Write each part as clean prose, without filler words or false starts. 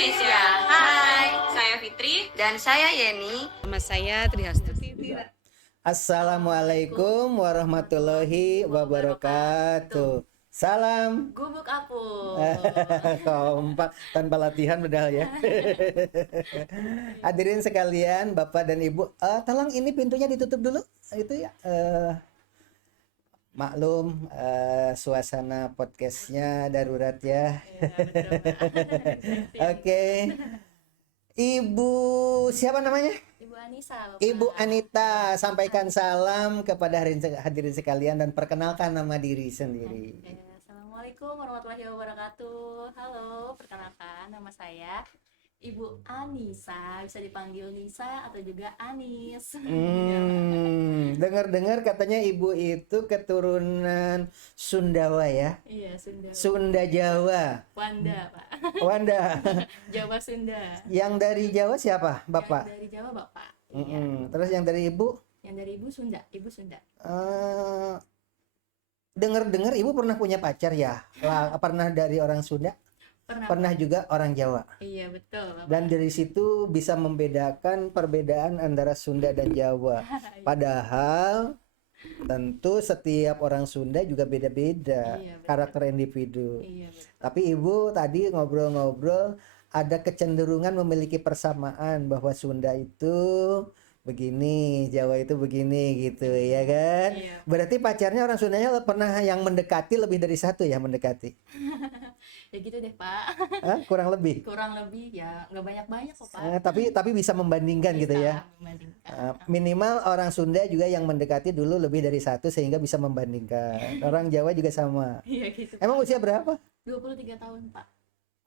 Indonesia. Hai, saya Fitri Dan saya Yeni. Nama saya Trihastuti. Assalamualaikum warahmatullahi wabarakatuh. Salam Gubuk Apung. kompak tanpa latihan udah ya. Hadirin sekalian, Bapak dan Ibu, tolong ini pintunya ditutup dulu. Itu ya. Maklum, suasana podcastnya darurat ya. Oke. Ibu siapa namanya? Ibu Anissa. Bapak. Ibu Anita, sampaikan salam kepada hadirin sekalian dan perkenalkan nama diri sendiri. Assalamualaikum warahmatullahi wabarakatuh. Halo, perkenalkan nama saya Ibu Anissa, bisa dipanggil Nisa atau juga Anis. Dengar-dengar katanya ibu itu keturunan Sundawa ya? Iya, Sunda. Sunda Jawa. Wanda, Pak. Wanda. Jawa Sunda. Yang dari Jawa siapa? Bapak. Yang dari Jawa Bapak. Iya. Terus yang dari ibu? Yang dari Ibu Sunda, Ibu Sunda. Dengar-dengar ibu pernah punya pacar ya? Pernah dari orang Sunda? Pernah juga orang Jawa. Iya, betul, Bapak. Dan dari situ bisa membedakan perbedaan antara Sunda dan Jawa. Padahal tentu setiap orang Sunda juga beda-beda Iya, betul. karakter individu. Iya, betul. Tapi ibu tadi ngobrol-ngobrol ada kecenderungan memiliki persamaan bahwa Sunda itu begini, Jawa itu begini gitu ya kan? Iya. Berarti pacarnya orang Sundanya pernah yang mendekati lebih dari satu ya mendekati? Ya gitu deh, Pak. Hah? Kurang lebih. Kurang lebih ya nggak banyak-banyak kok, Pak. Tapi bisa membandingkan gitu ya. Bisa membandingkan. Minimal orang Sunda juga yang mendekati dulu lebih dari satu sehingga bisa membandingkan. Orang Jawa juga sama. Iya gitu. Emang usia berapa? 23 tahun, Pak.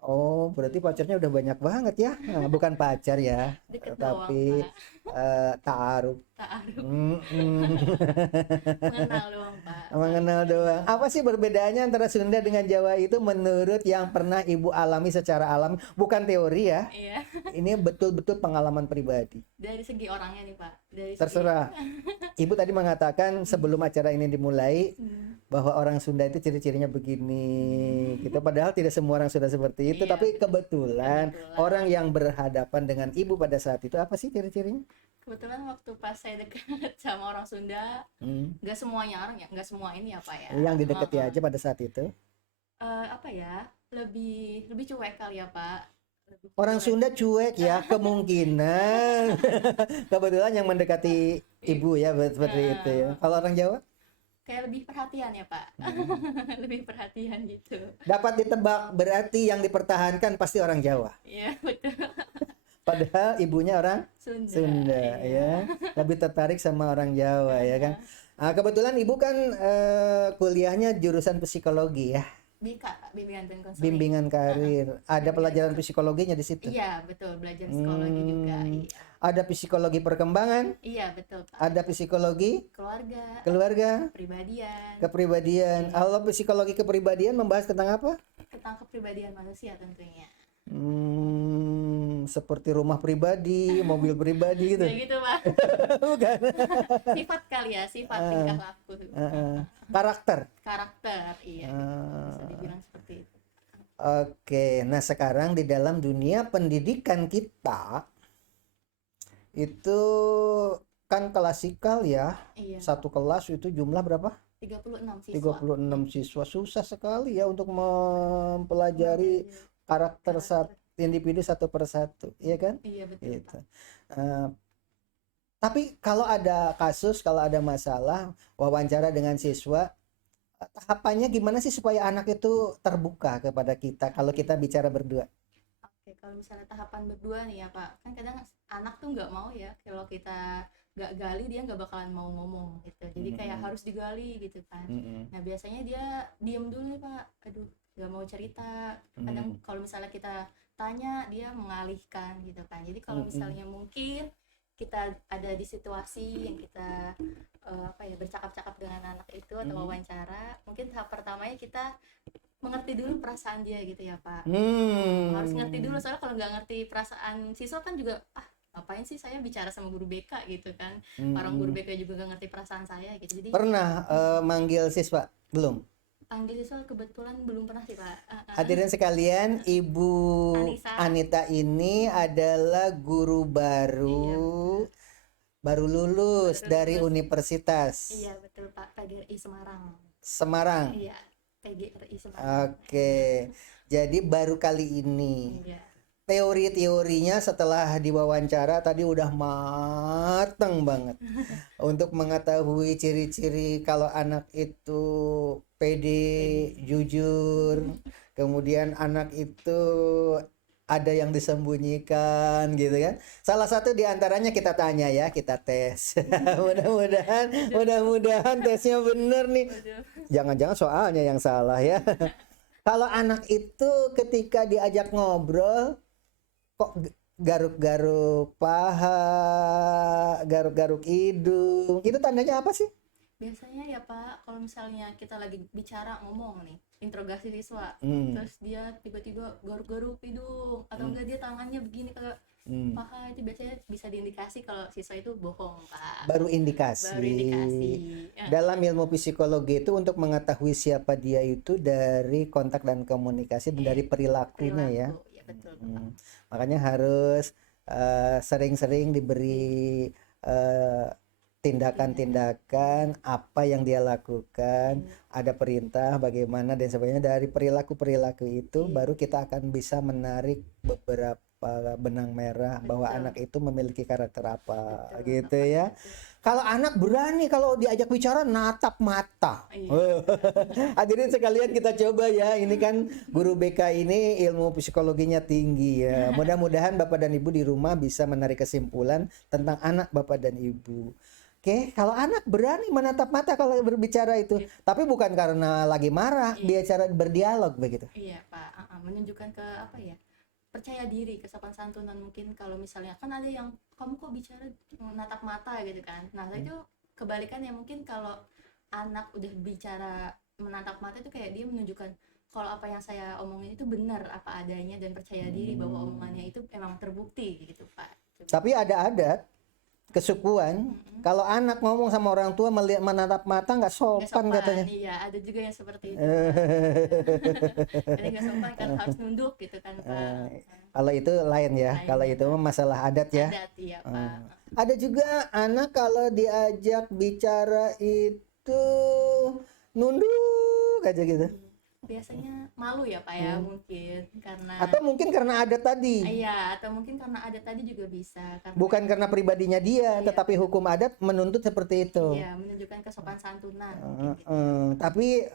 Oh, berarti pacarnya udah banyak banget ya. Nah, bukan pacar ya, Deket tapi doang, ta'aruf. Ta'aruf. Mm-mm. Mengenal doang, Pak. Mengenal doang. Apa sih perbedaannya antara Sunda dengan Jawa itu menurut yang pernah Ibu alami secara alami? Bukan teori ya. Iya. Ini betul-betul pengalaman pribadi. Dari segi orangnya nih, Pak. Dari Terserah. Ibu tadi mengatakan sebelum acara ini dimulai bahwa orang Sunda itu ciri-cirinya begini. Gitu. Padahal tidak semua orang Sunda seperti itu, Iya, tapi kebetulan kebetulan. orang yang berhadapan dengan Ibu pada saat itu apa sih ciri-cirinya? Kebetulan waktu pas saya dekat sama orang Sunda, nggak semuanya orang ya, nggak semua ini ya, Pak ya. Yang didekati aja pada saat itu. Apa ya? Lebih cuek kali ya, Pak. Lebih Orang cuek. Sunda cuek ya, kemungkinan. Kebetulan yang mendekati Ibu ya seperti itu ya. Kalau orang Jawa? Kayak lebih perhatian ya, Pak. Lebih perhatian gitu. Dapat ditebak, berarti yang dipertahankan pasti orang Jawa. Iya, betul. Padahal ibunya orang Sunda Iya. ya. Lebih tertarik sama orang Jawa ya kan. Kebetulan Ibu kan kuliahnya jurusan psikologi ya. BK, Pak, bimbingan dan konseling. Bimbingan karir. Ada pelajaran psikologinya di situ. Iya, betul, belajar psikologi juga. Iya. Ada psikologi perkembangan, Iya, betul, Pak. ada psikologi Keluarga, kepribadian. kepribadian, Kalau psikologi kepribadian membahas tentang apa? tentang kepribadian manusia tentunya. Seperti rumah pribadi, mobil pribadi gitu. Ya gitu, Pak. Bukan. Sifat kali ya, sifat tingkah laku. Karakter. Karakter, iya. Bisa dibilang seperti itu. Oke, nah sekarang di dalam dunia pendidikan kita itu kan klasikal ya. Iya. Satu kelas itu jumlah berapa? 36 siswa. 36 siswa. Susah sekali ya untuk mempelajari karakter individu satu persatu, iya kan? Iya, betul, Gitu. Pak. Tapi kalau ada kasus, kalau ada masalah, wawancara dengan siswa, tahapannya gimana sih supaya anak itu terbuka kepada kita kalau kita bicara berdua? Oke, kalau misalnya tahapan berdua nih ya, Pak. Kan kadang anak tuh nggak mau ya, kalau kita nggak gali dia nggak bakalan mau ngomong gitu. Jadi kayak harus digali gitu kan. Nah, biasanya dia diem dulu nih, Pak. Aduh, nggak mau cerita. Kadang kalau misalnya kita tanya dia mengalihkan gitu kan. Jadi kalau misalnya mungkin kita ada di situasi yang kita bercakap-cakap dengan anak itu atau wawancara, mungkin tahap pertamanya kita mengerti dulu perasaan dia gitu ya, Pak. Harus ngerti dulu, soalnya kalau nggak ngerti perasaan siswa kan juga ngapain sih saya bicara sama guru BK gitu kan. Orang guru BK juga nggak ngerti perasaan saya gitu. Jadi Pernah manggil siswa? Belum? panggil siswa kebetulan belum pernah sih Pak. Hadirin sekalian, Ibu Anissa. Anita ini adalah guru baru, baru lulus dari Universitas Iya betul Pak, PGRI Semarang. Semarang. Iya, PGRI Semarang. Oke, jadi baru kali ini. Iya. Teori-teorinya setelah diwawancara tadi udah mateng banget untuk mengetahui ciri-ciri kalau anak itu pede, jujur, kemudian anak itu ada yang disembunyikan gitu kan. Salah satu di antaranya kita tanya ya, kita tes. Mudah-mudahan tesnya bener nih. Jangan-jangan soalnya yang salah ya. Kalau anak itu ketika diajak ngobrol kok garuk-garuk paha, garuk-garuk hidung, itu tandanya apa sih? Biasanya ya Pak, kalau misalnya kita lagi bicara ngomong nih, interogasi siswa, Hmm. terus dia tiba-tiba garuk-garuk hidung, atau enggak dia tangannya begini ke paha, itu biasanya bisa diindikasi kalau siswa itu bohong Pak. Baru indikasi. Baru indikasi. Dalam ilmu psikologi itu untuk mengetahui siapa dia itu dari kontak dan komunikasi dan dari perilakunya ya. Perilaku, ya betul Pak. Makanya harus sering-sering diberi tindakan-tindakan apa yang dia lakukan, ada perintah bagaimana dan sebagainya. Dari perilaku-perilaku itu baru kita akan bisa menarik beberapa benang merah bahwa anak itu memiliki karakter apa gitu ya. Kalau anak berani kalau diajak bicara natap mata. Hadirin sekalian kita coba ya. Ini kan guru BK ini ilmu psikologinya tinggi ya. Mudah-mudahan Bapak dan Ibu di rumah bisa menarik kesimpulan tentang anak Bapak dan Ibu. Oke, kalau anak berani menatap mata kalau berbicara itu, tapi bukan karena lagi marah, dia cara berdialog begitu. Iya Pak, menunjukkan ke apa ya? Percaya diri, kesopan santunan. Mungkin kalau misalnya kan ada yang kamu kok bicara natap mata gitu kan. Nah, itu kebalikannya, mungkin kalau anak udah bicara menatap mata itu kayak dia menunjukkan kalau apa yang saya omongin itu benar apa adanya dan percaya diri bahwa omongannya itu emang terbukti gitu Pak. Tapi ada adat kesukuan kalau anak ngomong sama orang tua menatap mata nggak sopan katanya. Iya, ada juga yang seperti itu. Jadi nggak sopan kan harus nunduk gitu kan Pak. Kalau itu lain ya, kalau itu masalah adat ya. Adat iya Pak. Ada juga anak kalau diajak bicara itu nunduk aja gitu. Biasanya malu ya Pak ya, mungkin karena Atau mungkin karena adat tadi. iya, atau mungkin karena adat tadi juga bisa karena Bukan karena pribadinya dia, tetapi hukum adat menuntut seperti itu. iya, menunjukkan kesopan santunan. Tapi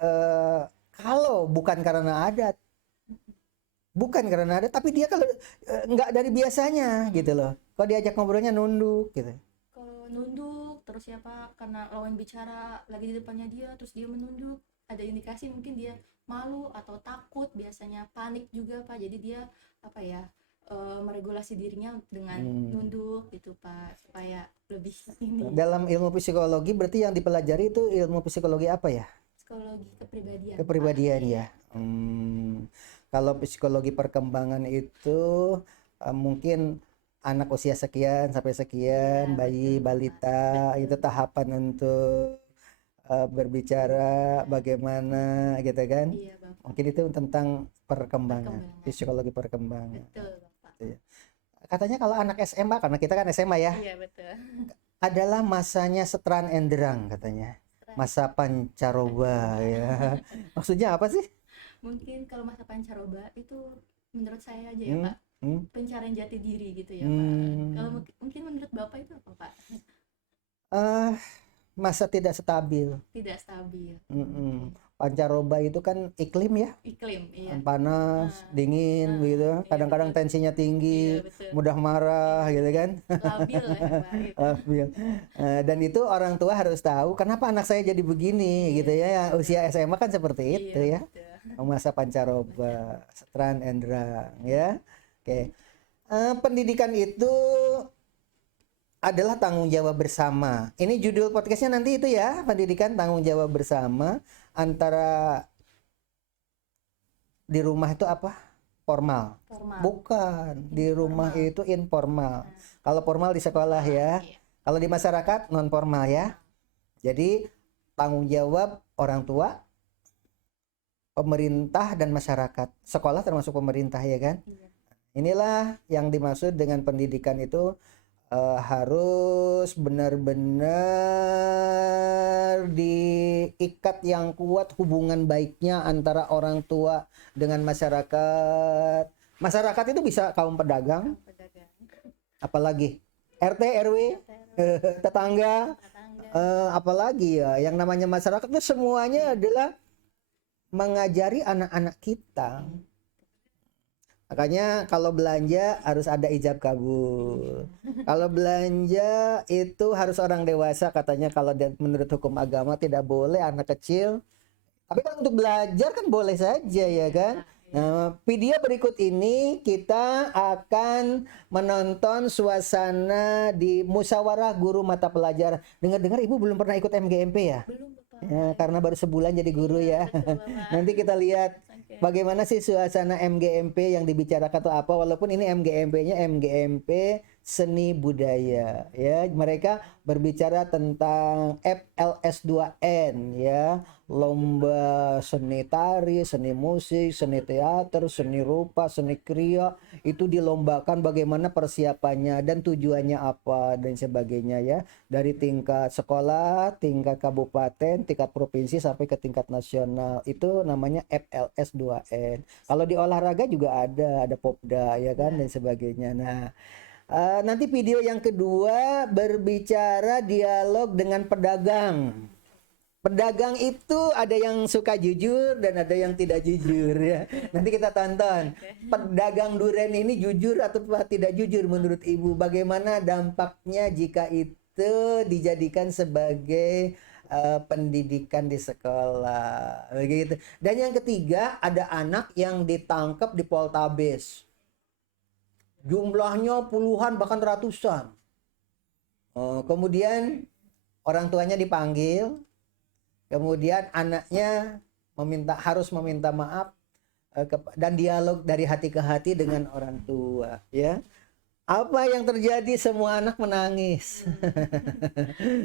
kalau bukan karena adat, tapi dia kalau nggak dari biasanya gitu loh. Kalau diajak ngobrolnya nunduk gitu. Kalau nunduk terus ya Pak, karena lawan bicara lagi di depannya dia terus dia menunduk, ada indikasi mungkin dia malu atau takut, biasanya panik juga Pak. Jadi dia apa ya, meregulasi dirinya dengan nunduk gitu Pak, supaya lebih ini. Dalam ilmu psikologi berarti yang dipelajari itu ilmu psikologi apa ya? Psikologi kepribadian. Kepribadian ya. Kalau psikologi perkembangan itu mungkin anak usia sekian sampai sekian, bayi, balita, itu tahapan untuk berbicara bagaimana gitu kan. Iya, Bapak. Mungkin itu tentang perkembangan. Psikologi perkembangan. Betul Bapak. Katanya kalau anak SMA, karena kita kan SMA ya, Iya betul. adalah masanya setran enderang katanya, masa pancaroba ya. Maksudnya apa sih? Mungkin kalau masa pancaroba itu menurut saya aja ya Pak, pencarian jati diri gitu ya Pak. Kalau mungkin menurut Bapak itu apa Pak? Masa tidak stabil. Tidak stabil. Pancaroba itu kan iklim ya, Iklim, iya. panas, dingin gitu. Kadang-kadang tensinya tinggi, Iya, betul. mudah marah gitu kan. Labil ya Pak. Gitu. Labil. Dan itu orang tua harus tahu kenapa anak saya jadi begini gitu ya. Yang usia SMA kan seperti itu ya. Betul. Masa pancaroba, setran endrang ya. Oke. Pendidikan itu adalah tanggung jawab bersama. Ini judul podcastnya nanti itu ya, pendidikan tanggung jawab bersama. Antara di rumah itu apa? Formal. Bukan, di rumah itu informal. Kalau formal di sekolah ya. Iya. Kalau di masyarakat non formal ya. Jadi tanggung jawab orang tua, pemerintah dan masyarakat. Sekolah termasuk pemerintah ya kan? Iya. Inilah yang dimaksud dengan pendidikan itu harus benar-benar diikat yang kuat hubungan baiknya antara orang tua dengan masyarakat. Masyarakat itu bisa kaum pedagang, Pedagang, apalagi RT, RW, tetangga, tetangga. apalagi ya yang namanya masyarakat itu semuanya adalah mengajari anak-anak kita. Makanya kalau belanja harus ada ijab kabul. Kalau belanja itu harus orang dewasa katanya, kalau menurut hukum agama tidak boleh anak kecil. Tapi kalau untuk belajar kan boleh saja ya kan. Nah, video berikut ini kita akan menonton suasana di musyawarah guru mata pelajaran. Dengar-dengar Ibu belum pernah ikut MGMP ya? Belum Bapak. Ya, karena baru sebulan jadi guru ya. Betul, Bapak. Nanti kita lihat Oke. bagaimana sih suasana MGMP yang dibicarakan atau apa, walaupun ini MGMP-nya MGMP seni budaya ya. Mereka berbicara tentang FLS2N ya, lomba seni tari, seni musik, seni teater, seni rupa, seni kriya, itu dilombakan bagaimana persiapannya dan tujuannya apa dan sebagainya ya, dari tingkat sekolah, tingkat kabupaten, tingkat provinsi sampai ke tingkat nasional. Itu namanya FLS2N. Kalau di olahraga juga ada Popda ya kan dan sebagainya. Nah, nanti video yang kedua berbicara dialog dengan pedagang. Pedagang itu ada yang suka jujur dan ada yang tidak jujur ya. Nanti kita tonton. Pedagang durian ini jujur atau tidak jujur menurut Ibu? Bagaimana dampaknya jika itu dijadikan sebagai pendidikan di sekolah begitu. Dan yang ketiga, ada anak yang ditangkap di Poltabes. Jumlahnya puluhan bahkan ratusan. Kemudian orang tuanya dipanggil, kemudian anaknya harus meminta maaf dan dialog dari hati ke hati dengan orang tua ya. Apa yang terjadi? Semua anak menangis.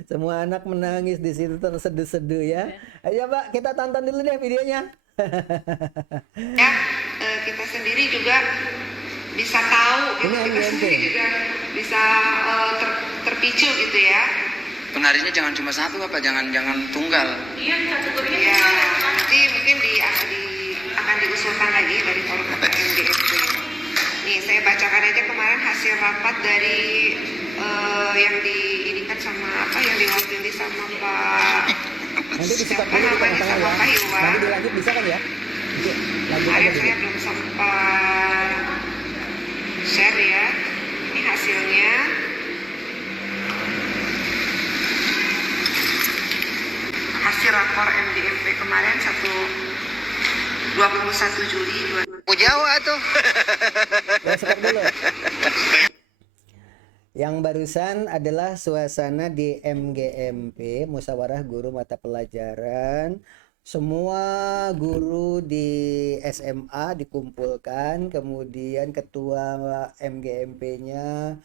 Semua anak menangis di situ, terseduh-seduh ya. Ayo Pak, kita tonton dulu deh videonya. Ya, kita sendiri juga bisa tahu gitu, Ini kita MGMP. sendiri juga bisa terpicu gitu ya. Penarinya jangan cuma satu apa, jangan tunggal. Iya, kategorinya nanti mungkin akan diusulkan lagi dari forum MGFP. Nih, saya bacakan aja kemarin hasil rapat dari yang diinikan sama yang diwakili sama Pak. Nanti disikat Siapa dulu di namanya, tengah-tengah sama ya. Pak Iwan. Nanti dilanjut bisa kan ya? Iya, lanjut aja Kemarin dulu. saya belum sempat share ya. Ini hasilnya. Hasil rapor MGMP kemarin 21 Juli 2020. Jawa tuh. Ya, stop dulu. Yang barusan adalah suasana di MGMP, Musyawarah Guru Mata Pelajaran. Semua guru di SMA dikumpulkan, kemudian ketua MGMP-nya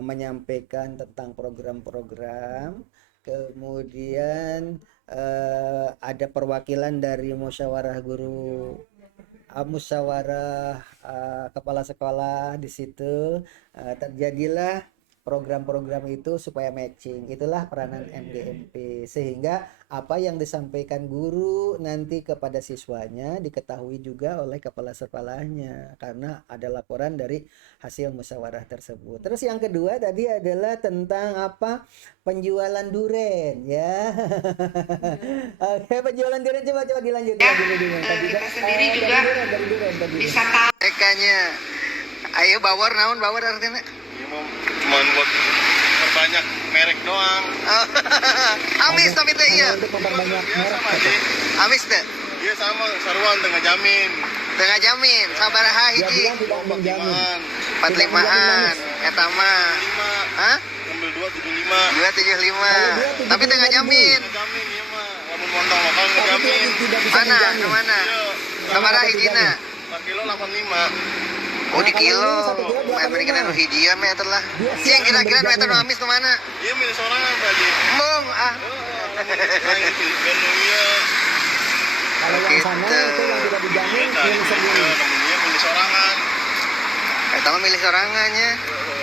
menyampaikan tentang program-program, kemudian ada perwakilan dari musyawarah guru, musyawarah kepala sekolah di situ. Terjadilah program-program itu supaya matching. Itulah peranan MGMP, sehingga apa yang disampaikan guru nanti kepada siswanya diketahui juga oleh kepala sekolahnya karena ada laporan dari hasil musyawarah tersebut. Terus yang kedua tadi adalah tentang apa? Penjualan duren ya. Oke, penjualan duren coba dilanjut Ya, dulu. Tadi kita sendiri juga dari duren tadi. bisa tahu. Ekanya, ayo bawar naon bawar artinya? Cuma buat perbanyak merek doang. Amis tapi teh iya. Untuk memperbanyak Biasa merek. masih. Amis teh. Dia sama saruan tengah jamin. Tengah jamin, sabaraha Dia hiji. bilang tidak menjamin. 45-an, eta mah. 5, Hah? ngambil 275. 275. Kalau dia Tapi tengah 75.000. jamin. Nggak jamin iya mah. Lamun montong lokal nggak Tapi jamin. dia tidak bisa Mana? menjamin. Kemana? Iya. Sabaraha hijina? 4 kilo 85. Oh di Nah, kalau kilo. ini 1 kilo Main berikan 85. anu hijian mah eta lah. Dia Sing siap kira-kira memberi eta nu jaminan. amis nu mana? Iya milih sorangan tadi. Embung ah. Nah itu Bandung iya. Kalau yang sana itu yang tidak dijamin Beda, milih sendiri. temennya milih sorangan. Tama milih sorangannya.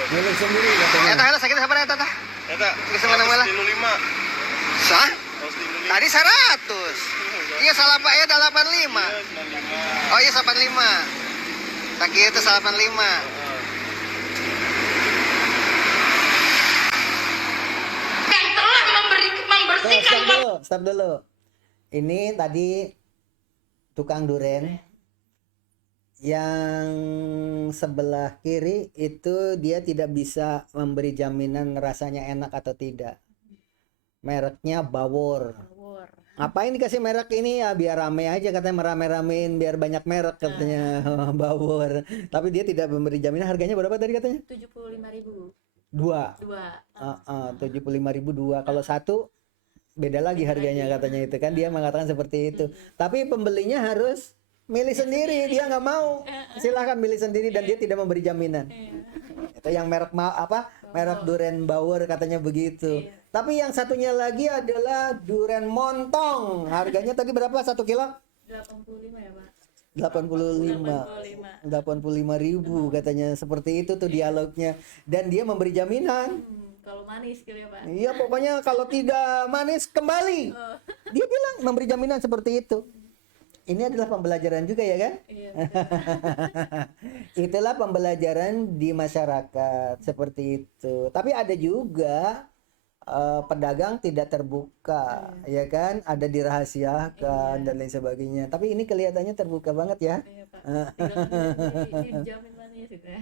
Milih sendiri katanya. Eta sakit sabar eta tah. Eta, Geus menang-menang. 105. Sah? 105. Tadi 100. Iya salah Pak ya 85. 95. Oh iya 85. Sakit itu 85. yang telah membersihkan Stop dulu. Ini tadi tukang duren yang sebelah kiri itu dia tidak bisa memberi jaminan rasanya enak atau tidak. Mereknya Bawor. Ngapain dikasih merek ini ya biar rame aja katanya, merame-ramein biar banyak merek katanya. Bawor. Tapi dia tidak memberi jaminan. Harganya berapa tadi katanya? 75.000. Dua. 75.000 dua. Kalau satu beda lagi harganya katanya itu kan, dia mengatakan seperti itu. Tapi pembelinya harus milih sendiri, dia nggak mau. Silahkan milih sendiri dan dia tidak memberi jaminan. Itu yang merek merek duren Bawor katanya begitu. Tapi yang satunya lagi adalah duren montong. Harganya tadi berapa 1 kilo? 85 ya, Pak. 85.000 katanya, seperti itu tuh dialognya. Dan dia memberi jaminan. Kalau manis gitu ya, Pak. Iya, pokoknya kalau tidak manis kembali. Dia bilang memberi jaminan seperti itu. Ini adalah pembelajaran juga ya kan? Iya. Itulah pembelajaran di masyarakat seperti itu. Tapi ada juga pedagang tidak terbuka, ya kan? Ada dirahasiakan dan lain sebagainya. Tapi ini kelihatannya terbuka banget ya. Iya, Pak. Tinggal dijamin manis gitu ya.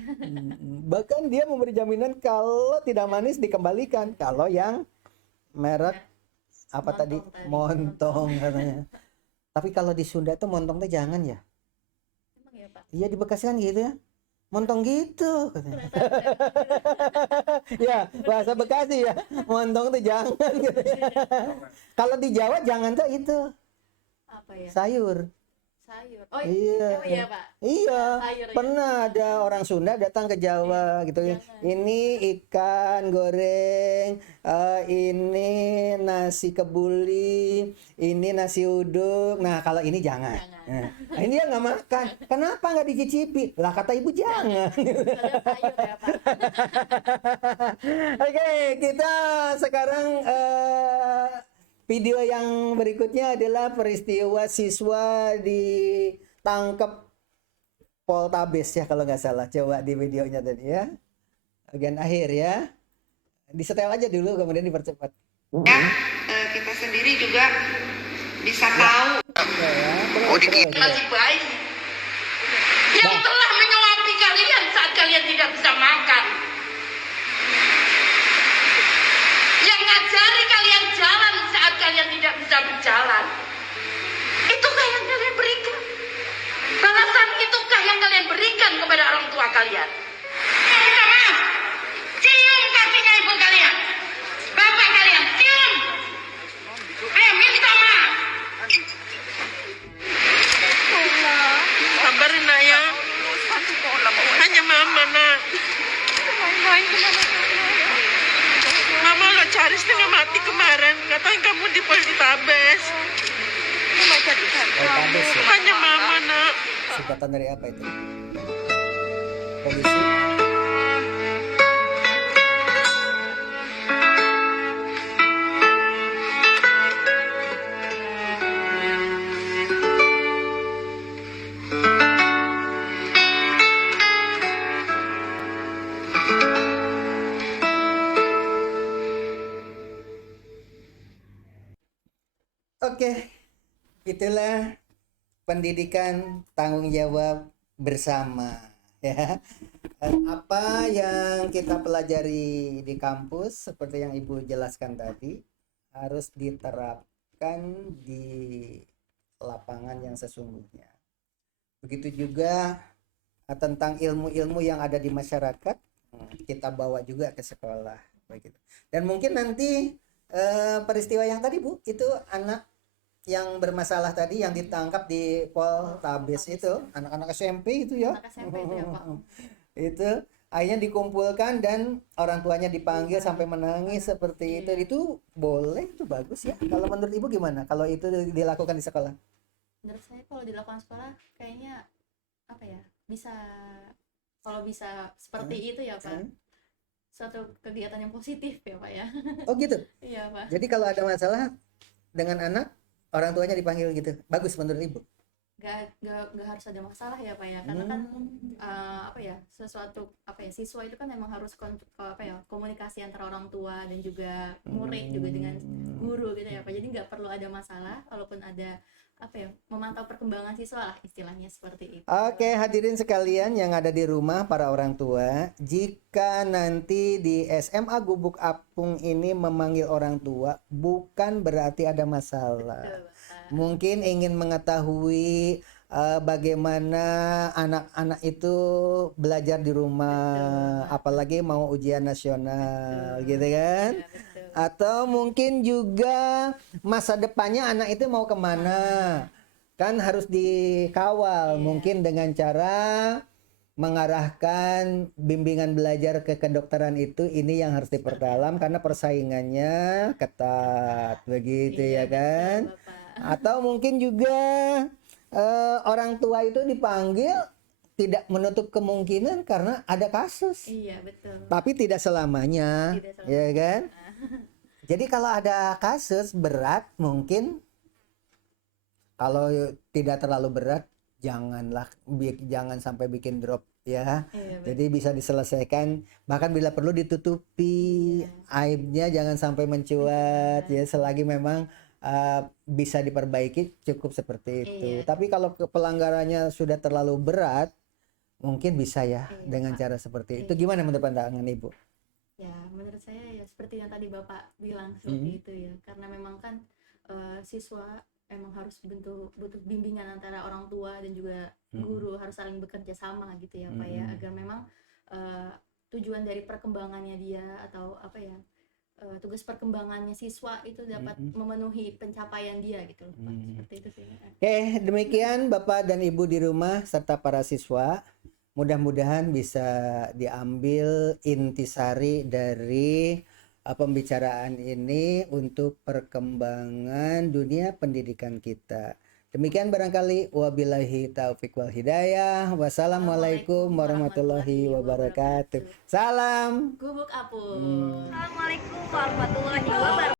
Bahkan dia memberi jaminan kalau tidak manis dikembalikan. Kalau yang merek apa tadi? Montong katanya. Tapi kalau di Sunda tuh montong tuh jangan ya. Emang ya, Pak? Iya di Bekasi kan gitu ya. Montong gitu katanya. Ya, bahasa Bekasi ya. Montong tuh jangan gitu ya. Kalau di Jawa jangan tuh itu. Apa ya? Sayur. Sayur. Oh Iya. iya, Pak. Iya, Sayur, ya. pernah ada orang Sunda datang ke Jawa gitu. Ini ikan goreng, ini nasi kebuli, ini nasi uduk. Nah kalau ini jangan. Nah, ini dia nggak makan. Kenapa nggak dicicipi? Lah kata ibu jangan. Soalnya sayur ya, Pak. Oke, kita sekarang video yang berikutnya adalah peristiwa siswa ditangkap Poltabes ya kalau nggak salah. Coba di videonya tadi ya. Bagian akhir ya. Disetel aja dulu kemudian dipercepat. Ya, kita sendiri juga bisa tahu. Ya, masih baik yang telah menyuapi kalian saat kalian tidak bisa makan, yang ngajari kalian jalan saat kalian tidak bisa berjalan. Itukah yang kalian berikan? Balasan itukah yang kalian berikan kepada orang tua kalian? Minta maaf, cium kakinya ibu kalian, bapak kalian, cium. Ayo minta maaf. Sabarin nak ya. Hanya mama nak. Mama lo cari setengah mati kemarin. Ngatain kamu di Poltabes. Poltabes ya. Hanya mama nak. Singkatan dari apa itu? Polisi. Oke, itulah pendidikan tanggung jawab bersama ya. Apa yang kita pelajari di kampus seperti yang Ibu jelaskan tadi harus diterapkan di lapangan yang sesungguhnya. Begitu juga tentang ilmu-ilmu yang ada di masyarakat kita bawa juga ke sekolah begitu. Dan mungkin nanti peristiwa yang tadi Bu, itu anak yang bermasalah tadi yang ditangkap di Poltabes itu, anak-anak SMP itu ya. Anak SMP itu ya, Pak. Itu akhirnya dikumpulkan dan orang tuanya dipanggil sampai menangis seperti itu. Itu boleh, itu bagus ya. Kalau menurut Ibu gimana kalau itu dilakukan di sekolah? menurut saya kalau dilakukan sekolah kayaknya apa ya, bisa, kalau bisa seperti itu ya Pak, suatu kegiatan yang positif ya Pak ya. Oh gitu. Iya Pak. Jadi kalau ada masalah dengan anak, orang tuanya dipanggil gitu. Bagus menurut Ibu. Gak harus ada masalah ya Pak ya, karena kan apa ya, sesuatu apa ya, siswa itu kan memang harus apa ya, komunikasi antara orang tua dan juga murid juga dengan guru gitu ya Pak. Jadi nggak perlu ada masalah, walaupun ada apa ya, memantau perkembangan siswa lah istilahnya seperti itu. Oke, hadirin sekalian yang ada di rumah, para orang tua, jika nanti di SMA Gubuk Apung ini memanggil orang tua, bukan berarti ada masalah. Betul, Pak. Mungkin ingin mengetahui bagaimana anak-anak itu belajar di rumah, apalagi mau ujian nasional, gitu kan? Ya, betul. Atau mungkin juga masa depannya anak itu mau kemana, kan harus dikawal. Mungkin dengan cara mengarahkan bimbingan belajar ke kedokteran itu, ini yang harus diperdalam karena persaingannya ketat, begitu ya kan? Bapak. Atau mungkin juga orang tua itu dipanggil, tidak menutup kemungkinan karena ada kasus. Iya betul. Tapi tidak selamanya, Tidak ya kan? Jadi kalau ada kasus berat, mungkin kalau tidak terlalu berat, jangan sampai bikin drop ya. Iya, Jadi bisa diselesaikan, bahkan bila perlu ditutupi, aibnya jangan sampai mencuat ya, selagi memang bisa diperbaiki, cukup seperti itu. Iya. Tapi kalau pelanggarannya sudah terlalu berat, mungkin bisa ya dengan Pak. cara seperti itu. Gimana menurut pandangan Ibu? Ya, menurut saya ya seperti yang tadi Bapak bilang seperti itu ya. Karena memang kan siswa emang harus butuh bimbingan antara orang tua dan juga guru, harus saling bekerja sama gitu ya Pak ya, agar memang tujuan dari perkembangannya dia atau apa ya, tugas perkembangannya siswa itu dapat memenuhi pencapaian dia gitu loh Pak. Seperti itu sih. Oke, demikian Bapak dan Ibu di rumah serta para siswa. Mudah-mudahan bisa diambil intisari dari pembicaraan ini untuk perkembangan dunia pendidikan kita. Demikian barangkali, wabillahi taufiq wal hidayah. Wassalamualaikum warahmatullahi wabarakatuh. Salam. Gubuk Apung. Assalamualaikum warahmatullahi wabarakatuh.